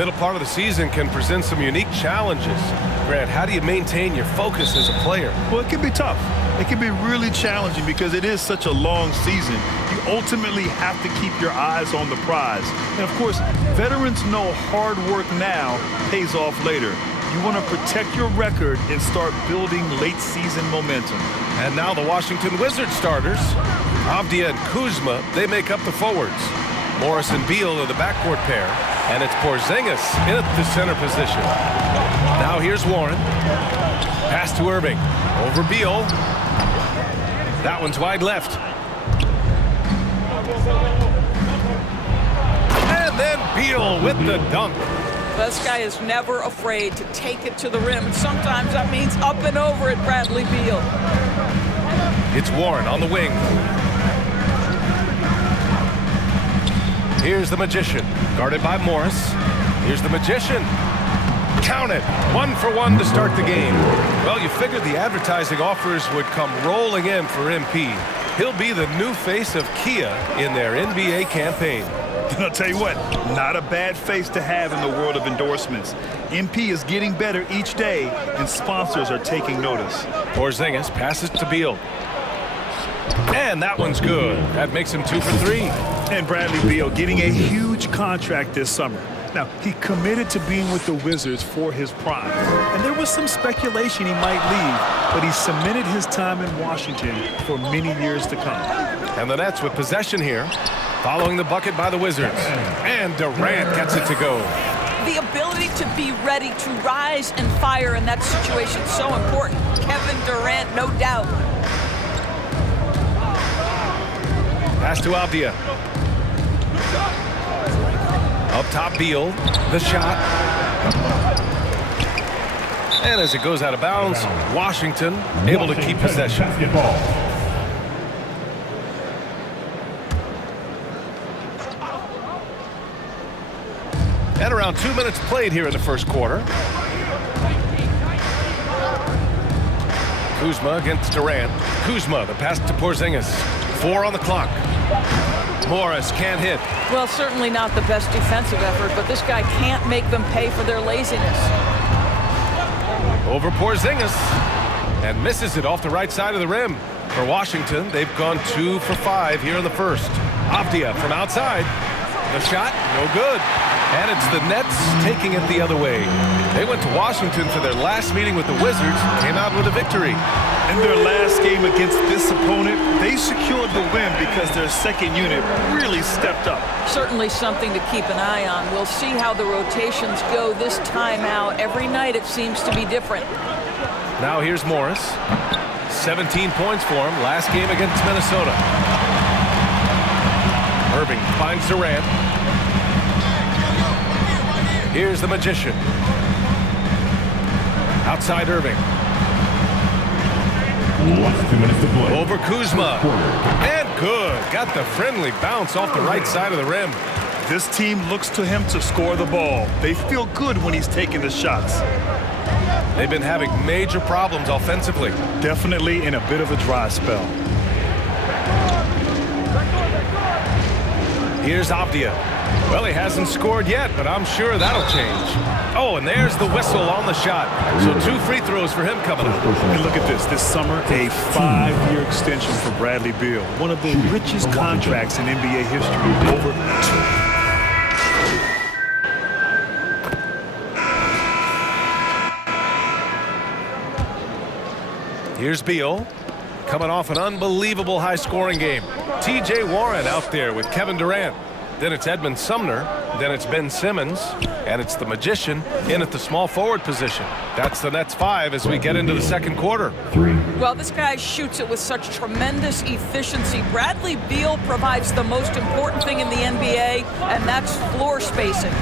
middle part of the season can present some unique challenges. Grant, how do you maintain your focus as a player? Well, it can be tough. It can be really challenging because it is such a long season. You ultimately have to keep your eyes on the prize. And, of course, veterans know hard work now pays off later. You want to protect your record and start building late-season momentum. And now the Washington Wizards starters, Avdia and Kuzma, they make up the forwards. Morris and Beal are the backcourt pair, and it's Porzingis in at the center position. Now here's Warren. Pass to Irving. Over Beal. That one's wide left. And then Beal with the dunk. This guy is never afraid to take it to the rim, and sometimes that means up and over at Bradley Beal. It's Warren on the wing. Here's the Magician, guarded by Morris. Here's the Magician. Count it. 1 for 1 to start the game. Well, you figured the advertising offers would come rolling in for MP. He'll be the new face of Kia in their NBA campaign. I'll tell you what, not a bad face to have in the world of endorsements. MP is getting better each day, and sponsors are taking notice. Porzingis passes to Beal. And that one's good. That makes him 2 for 3. And Bradley Beal getting a huge contract this summer. Now, he committed to being with the Wizards for his prime. And there was some speculation he might leave, but he cemented his time in Washington for many years to come. And the Nets with possession here, following the bucket by the Wizards. And Durant gets it to go. The ability to be ready to rise and fire in that situation is so important. Kevin Durant, no doubt. Pass to Avdia. Up top, Beal. The shot. And as it goes out of bounds, Washington able to keep possession. And around 2 minutes played here in the first quarter. Kuzma against Durant. Kuzma, the pass to Porzingis. 4 on the clock. Morris can't hit. Well, certainly not the best defensive effort, but this guy can't make them pay for their laziness. Over Porzingis. And misses it off the right side of the rim. For Washington, they've gone 2 for 5 here in the first. Avdia from outside. The shot, no good. And it's the Nets taking it the other way. They went to Washington for their last meeting with the Wizards, came out with a victory. In their last game against this opponent, they secured the win because their second unit really stepped up. Certainly something to keep an eye on. We'll see how the rotations go this time out. Every night it seems to be different. Now here's Morris. 17 points for him last game against Minnesota. Irving finds Durant. Here's the Magician. Outside Irving. 2 minutes to play. Over Kuzma. And good. Got the friendly bounce off the right side of the rim. This team looks to him to score the ball. They feel good when he's taking the shots. They've been having major problems offensively. Definitely in a bit of a dry spell. Here's Avdia. Well, he hasn't scored yet, but I'm sure that'll change. Oh, and there's the whistle on the shot. So 2 free throws for him coming up. And look at this. This summer, a 5-year extension for Bradley Beal. One of the richest contracts in NBA history. Over 2. Here's Beal. Coming off an unbelievable high-scoring game. T.J. Warren out there with Kevin Durant. Then it's Edmund Sumner. Then it's Ben Simmons. And it's the Magician in at the small forward position. That's the Nets 5 as we get into the second quarter. 3. Well, this guy shoots it with such tremendous efficiency. Bradley Beal provides the most important thing in the NBA, and that's floor spacing.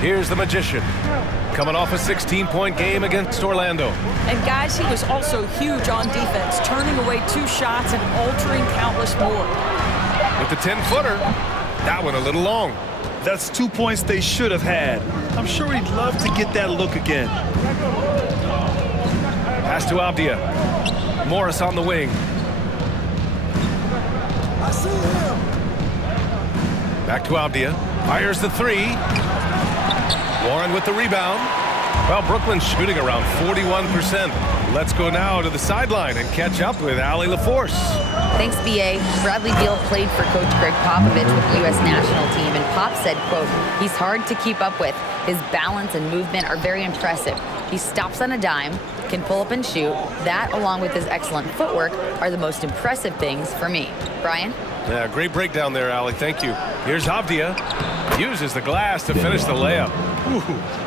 Here's the Magician. Coming off a 16-point game against Orlando. And guys, he was also huge on defense, turning away 2 shots and altering countless more. With the 10-footer, that one a little long. That's 2 points they should have had. I'm sure he'd love to get that look again. Pass to Avdia. Morris on the wing. I see him. Back to Avdia. Fires the three. Warren with the rebound. Well, Brooklyn's shooting around 41%. Let's go now to the sideline and catch up with Allie LaForce. Thanks, B.A. Bradley Beal played for Coach Greg Popovich with the U.S. national team, and Pop said, quote, "He's hard to keep up with. His balance and movement are very impressive. He stops on a dime, can pull up and shoot. That, along with his excellent footwork, are the most impressive things for me." Brian? Yeah, great breakdown there, Allie. Thank you. Here's Avdia. Uses the glass to finish the layup. Ooh,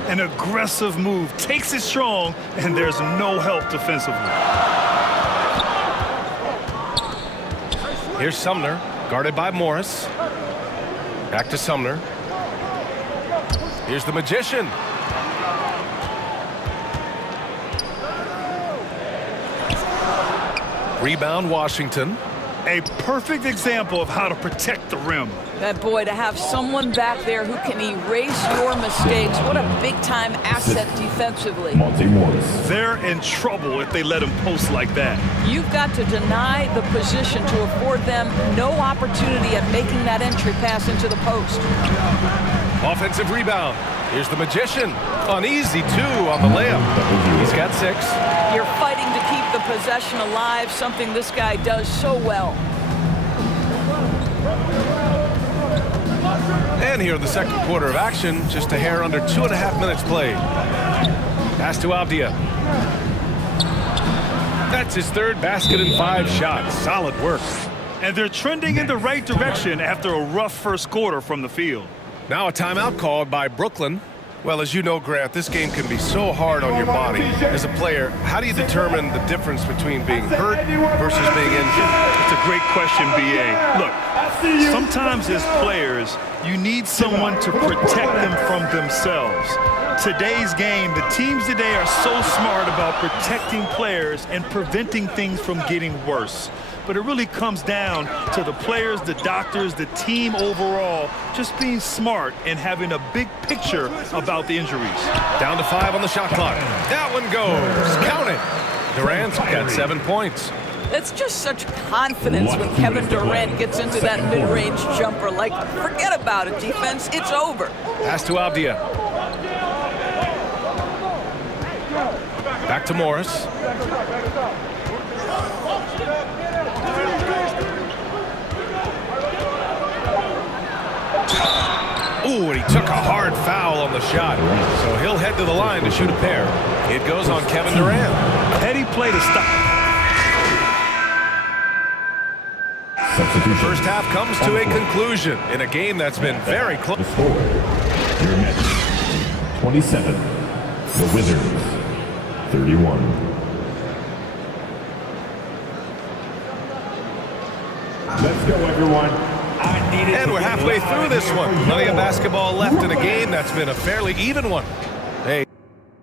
an aggressive move. Takes it strong, and there's no help defensively. Here's Sumner, guarded by Morris. Back to Sumner. Here's the Magician. Rebound, Washington. A perfect example of how to protect the rim. That boy, to have someone back there who can erase your mistakes, what a big-time asset defensively. They're in trouble if they let him post like that. You've got to deny the position to afford them no opportunity at making that entry pass into the post. Offensive rebound. Here's the Magician. An easy two on the layup. He's got 6. You're fighting to keep the possession alive, something this guy does so well. And here in the second quarter of action, just a hair under 2.5 minutes played. Pass to Avdia. That's his third basket in 5 shots. Solid work. And they're trending in the right direction after a rough first quarter from the field. Now a timeout called by Brooklyn. Well, as you know, Grant, this game can be so hard on your body. As a player, how do you determine the difference between being hurt versus being injured? It's a great question, B.A. Look, sometimes as players, you need someone to protect them from themselves. Today's game, the teams today are so smart about protecting players and preventing things from getting worse. But it really comes down to the players, the doctors, the team overall, just being smart and having a big picture about the injuries. Down to 5 on the shot clock. That one goes. Count it. Durant's got 7 points. It's just such confidence when Kevin Durant gets into that mid-range jumper. Like, forget about it, defense. It's over. Pass to Avdia. Back to Morris. Ooh, and he took a hard foul on the shot. So he'll head to the line to shoot a pair. It goes on Kevin Durant. Heady play to stop. First half comes to a conclusion in a game that's been very close. Your next 27. The Wizards 31. Let's go, everyone. And we're halfway through this one. Plenty of basketball left in a game that's been a fairly even one. Hey,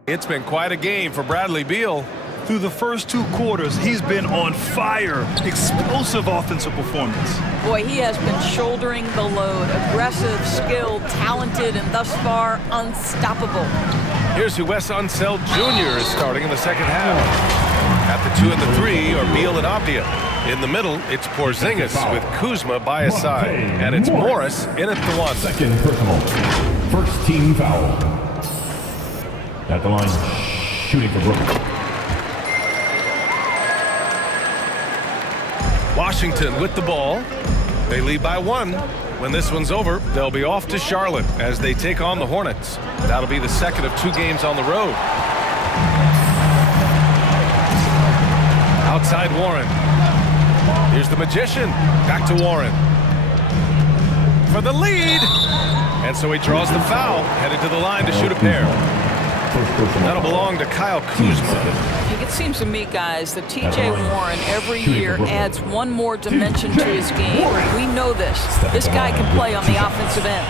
it's been quite a game for Bradley Beal. Through the first 2 quarters, he's been on fire. Explosive offensive performance. Boy, he has been shouldering the load. Aggressive, skilled, talented, and thus far, unstoppable. Here's who Wes Unseld Jr. is starting in the second half. At the 2 and the 3 are Beal and Avdia. In the middle, it's Porzingis with Kuzma by his side. And it's Morris in at the 1. Second personal. First team foul. At the line, shooting for Brooklyn. Washington with the ball. They lead by 1. When this one's over, they'll be off to Charlotte as they take on the Hornets. That'll be the second of 2 games on the road. Outside Warren. Here's the Magician. Back to Warren. For the lead. And so he draws the foul. Headed to the line to shoot a pair. That'll belong to Kyle Kuzma. It seems to me, guys, that T.J. Warren every year adds one more dimension to his game. We know this. This guy can play on the offensive end.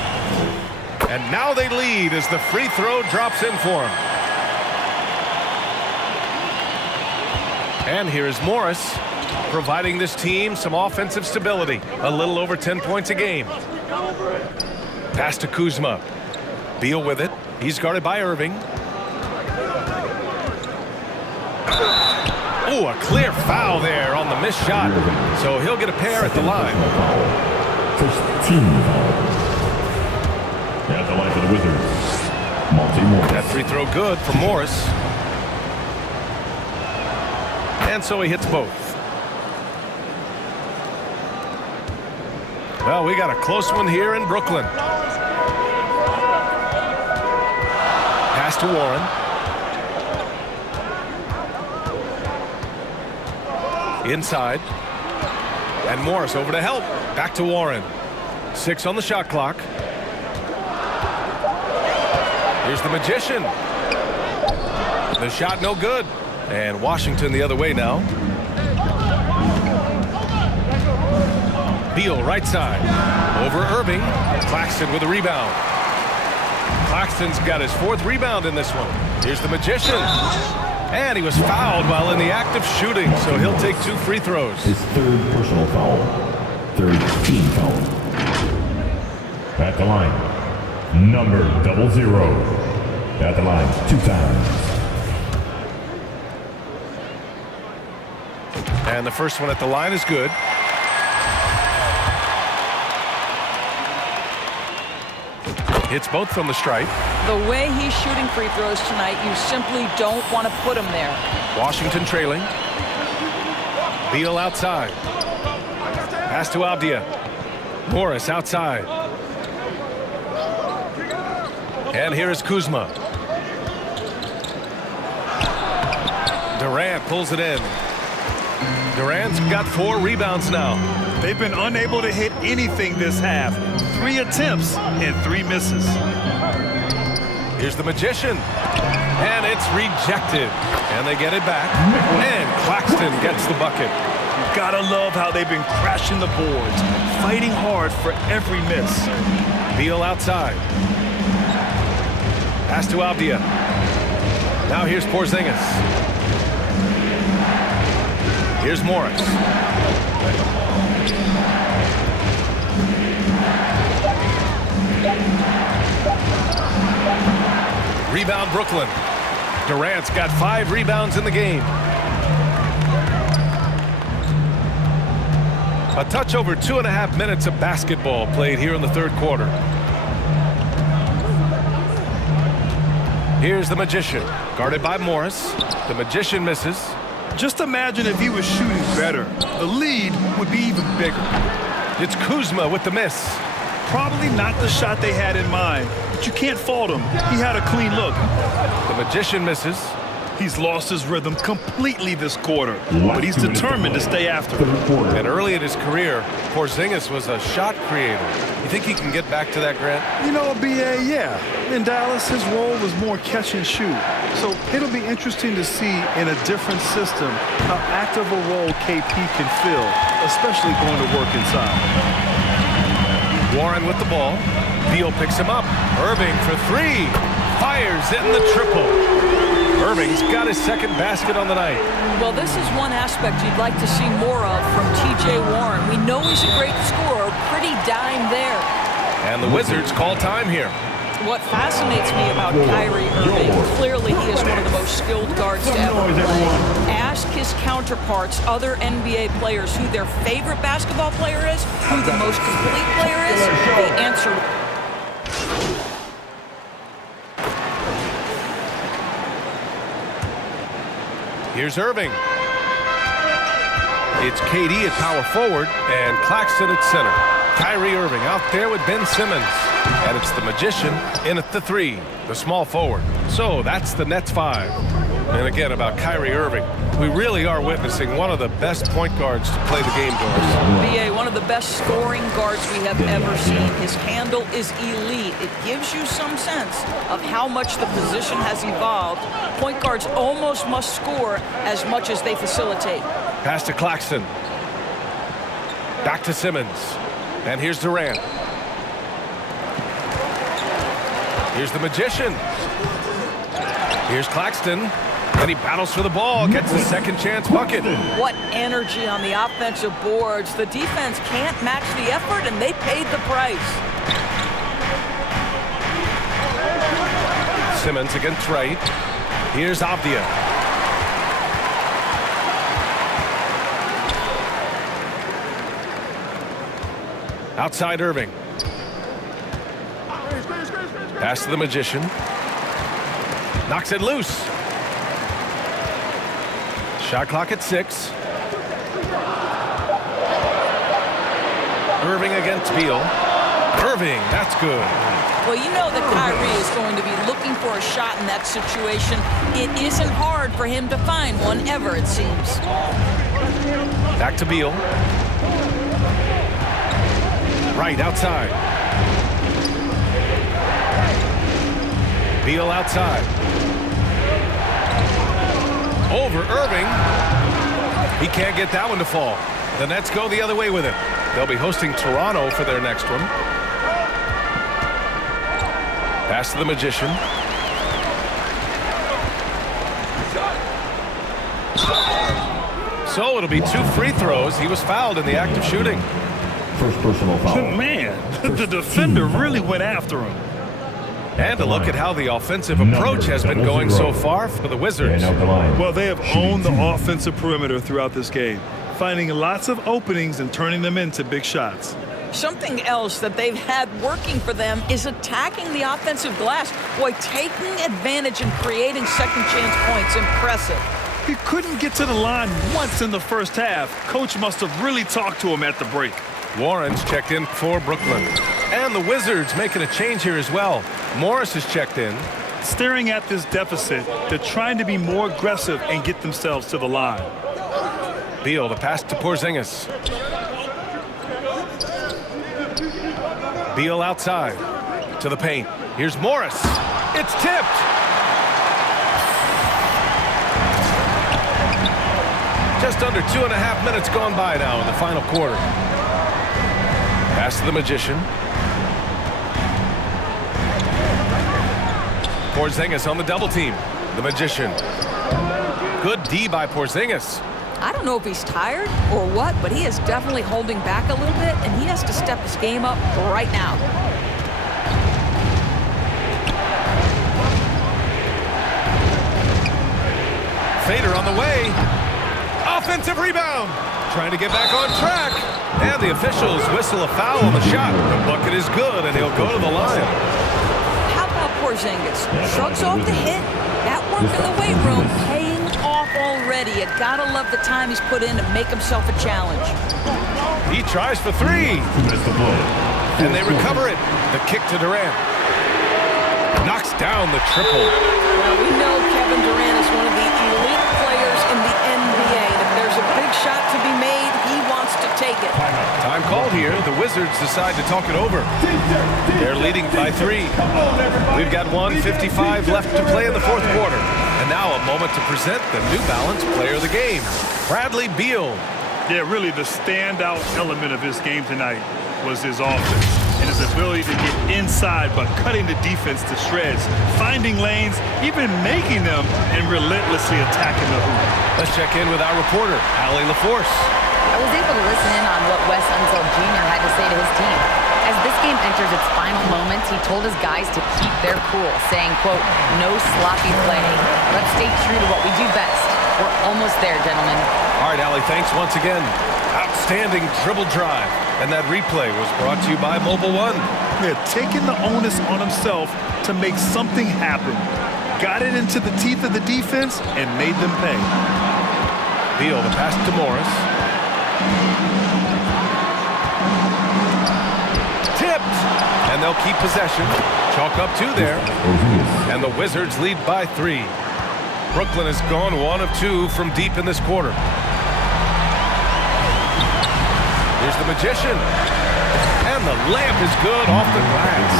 And now they lead as the free throw drops in for him. And here is Morris, providing this team some offensive stability. A little over 10 points a game. Pass to Kuzma. Beal with it. He's guarded by Irving. Oh, a clear foul there on the missed shot. So he'll get a pair at the line. First team foul. the Wizards, Monty Morris. That free throw good for Morris. And so he hits both. Well, we got a close one here in Brooklyn. Pass to Warren. Inside. And Morris over to help. Back to Warren. 6 on the shot clock. Here's the Magician. The shot no good. And Washington the other way now. Beal right side. Over Irving. Claxton with a rebound. Claxton's got his 4th rebound in this one. Here's the Magician. And he was fouled while in the act of shooting, so he'll take 2 free throws. His 3rd personal foul. 3rd team foul. At the line, number 00. At the line 2 times. And the first one at the line is good. Hits both from the stripe. The way he's shooting free throws tonight, you simply don't want to put him there. Washington trailing. Beal outside. Pass to Avdia. Morris outside. And here is Kuzma. Durant pulls it in. Durant's got 4 rebounds now. They've been unable to hit anything this half. 3 attempts and 3 misses. Here's the Magician. And it's rejected. And they get it back. And Claxton gets the bucket. You gotta love how they've been crashing the boards, fighting hard for every miss. Beal outside. Pass to Avdia. Now here's Porzingis. Here's Morris. Rebound Brooklyn. Durant's got 5 rebounds in the game. A touch over 2.5 minutes of basketball played here in the 3rd quarter. Here's the Magician, guarded by Morris. The Magician misses. Just imagine if he was shooting better. The lead would be even bigger. It's Kuzma with the miss. Probably not the shot they had in mind, but you can't fault him. He had a clean look. The Magician misses. He's lost his rhythm completely this quarter, but he's determined to stay after it. And early in his career, Porzingis was a shot creator. You think he can get back to that, Grant? You know, B.A., yeah. In Dallas, his role was more catch and shoot. So it'll be interesting to see in a different system how active a role KP can fill, especially going to work inside. Warren with the ball. Beal picks him up. Irving for 3. Fires in the triple. Irving's got his 2nd basket on the night. Well, this is one aspect you'd like to see more of from T.J. Warren. We know he's a great scorer, pretty dime there. And the Wizards call time here. What fascinates me about Kyrie Irving, clearly he is one of the most skilled guards to ever play. Ask his counterparts, other NBA players, who their favorite basketball player is, who the most complete player is. The answer. Here's Irving. It's KD at power forward and Claxton at center. Kyrie Irving out there with Ben Simmons. And it's the Magician in at the 3, the small forward. So that's the Nets 5. And again, about Kyrie Irving, we really are witnessing one of the best point guards to play the game, Doris. B.A., one of the best scoring guards we have ever seen. His handle is elite. It gives you some sense of how much the position has evolved. Point guards almost must score as much as they facilitate. Pass to Claxton. Back to Simmons. And here's Durant. Here's the Magician. Here's Claxton. And he battles for the ball, gets a 2nd chance bucket. What energy on the offensive boards. The defense can't match the effort, and they paid the price. Simmons against Wright. Here's Avdia. Outside Irving. Pass to the Magician. Knocks it loose. Shot clock at 6. Irving against Beal. Irving, that's good. Well, you know that Kyrie is going to be looking for a shot in that situation. It isn't hard for him to find one ever, it seems. Back to Beal. Right outside. Beal outside. Over Irving. He can't get that one to fall. The Nets go the other way with it. They'll be hosting Toronto for their next one. Pass to the Magician. So it'll be 2 free throws. He was fouled in the act of shooting. First personal foul. Man, the defender really went after him. And a look at how the offensive approach has been going so far for the Wizards. Well, they have owned the offensive perimeter throughout this game, finding lots of openings and turning them into big shots. Something else that they've had working for them is attacking the offensive glass. Boy, taking advantage and creating second chance points. Impressive. He couldn't get to the line once in the first half. Coach must have really talked to him at the break. Warren's checked in for Brooklyn. And the Wizards making a change here as well. Morris is checked in. Staring at this deficit, they're trying to be more aggressive and get themselves to the line. Beal, the pass to Porzingis. Beal outside to the paint. Here's Morris. It's tipped. Just under 2.5 minutes gone by now in the final quarter. Pass to the Magician. Porzingis on the double team. The Magician. Good D by Porzingis. I don't know if he's tired or what, but he is definitely holding back a little bit, and he has to step his game up right now. Fader on the way. Offensive rebound. Trying to get back on track. And the officials whistle a foul on the shot. The bucket is good, and he'll go to the line. How about Porzingis? Shrugs off the hit. That work in the weight room paying off already. You gotta love the time he's put in to make himself a challenge. He tries for 3. And they recover it. The kick to Durant. Knocks down the triple. Well, we know Kevin Durant is one of the elite players in the NBA. And if there's a big shot to be made, he wants to take it. Time called here. The Wizards decide to talk it over. They're leading by 3. We've got 1:55 left to play in the fourth quarter. And now a moment to present the New Balance Player of the Game, Bradley Beal. Yeah, really the standout element of his game tonight was his offense and his ability to get inside but cutting the defense to shreds, finding lanes, even making them, and relentlessly attacking the hoop. Let's check in with our reporter, Allie LaForce. I was able to listen in on what Wes Unseld Jr. had to say to his team. As this game enters its final moments, he told his guys to keep their cool, saying, quote, "No sloppy play. Let's stay true to what we do best. We're almost there, gentlemen." All right, Allie, thanks once again. Outstanding dribble drive. And that replay was brought to you by Mobile One. Yeah, taking the onus on himself to make something happen. Got it into the teeth of the defense and made them pay. Beal, the pass to Morris. Tipped. And they'll keep possession. Chalk up 2 there. And the Wizards lead by 3. Brooklyn has gone 1 of 2 from deep in this quarter. Here's the Magician. And the layup is good off the glass.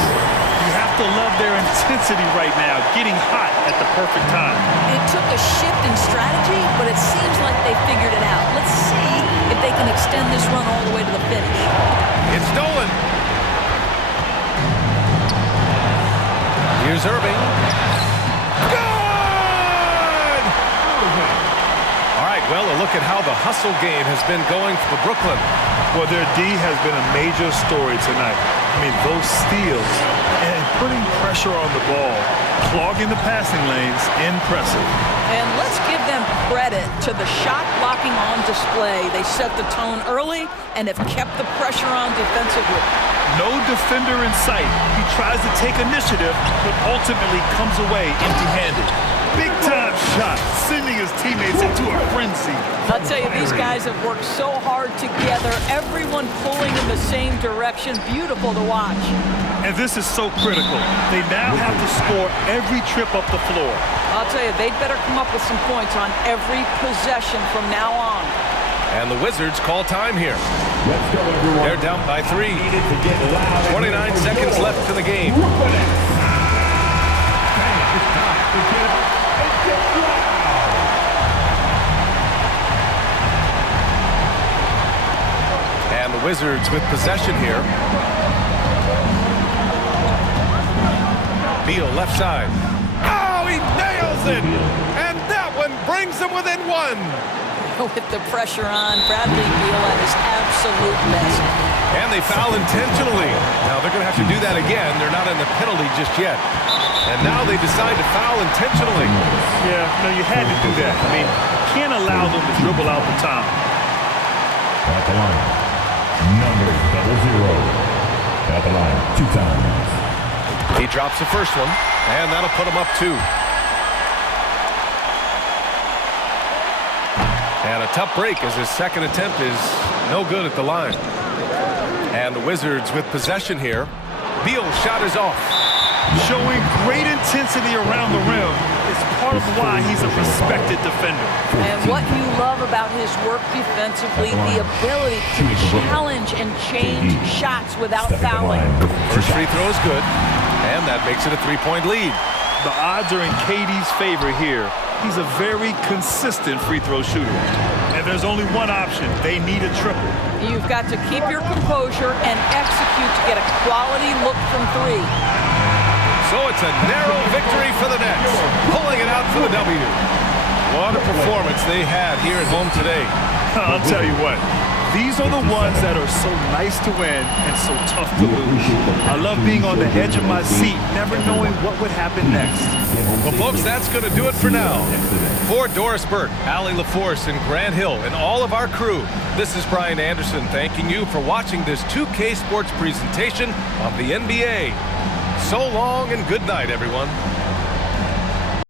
You have to love their intensity right now, getting hot at the perfect time. It took a shift in strategy, but it seems like they figured it out. Let's see if they can extend this run all the way to the finish. It's stolen. Here's Irving. Good! All right, well, a look at how the hustle game has been going for Brooklyn. Well, their D has been a major story tonight. I mean, those steals and putting pressure on the ball Clogging the passing lanes, impressive. And let's give them credit to the shot blocking on display. They set the tone early and have kept the pressure on defensively. No defender in sight. He tries to take initiative, but ultimately comes away empty-handed. Big-time shot, sending his teammates into a frenzy. I'll tell you, these guys have worked so hard together, everyone pulling in the same direction. Beautiful to watch. And this is so critical. They now have to score every trip up the floor. I'll tell you, they'd better come up with some points on every possession from now on. And the Wizards call time here. Let's go, everyone. They're down by 3. Needed to get loud. 29 seconds left in the game. And the Wizards with possession here. Beal left side. Oh, he nails it! And that one brings them within 1. With the pressure on, Bradley Beal at his absolute best. And they foul intentionally. Now they're going to have to do that again. They're not in the penalty just yet. And now they decide to foul intentionally. Yeah, no, you had to do that. I mean, can't allow them to dribble out the time. At the line, number 00. At the line, 2 times. He drops the first one, and that'll put him up 2. And a tough break as his second attempt is no good at the line. And the Wizards with possession here. Beal's shot is off. Showing great intensity around the rim is part of why he's a respected defender. And what you love about his work defensively, the ability to challenge and change shots without fouling. First free throw is good, and that makes it a 3-point lead. The odds are in KD's favor here. He's a very consistent free throw shooter. And there's only one option. They need a triple. You've got to keep your composure and execute to get a quality look from 3. So it's a narrow victory for the Nets, pulling it out for the W. What a performance they had here at home today. I'll tell you what. These are the ones that are so nice to win and so tough to lose. I love being on the edge of my seat, never knowing what would happen next. Well, folks, that's going to do it for now. For Doris Burke, Allie LaForce, and Grant Hill, and all of our crew, this is Brian Anderson thanking you for watching this 2K Sports presentation of the NBA. So long and good night, everyone.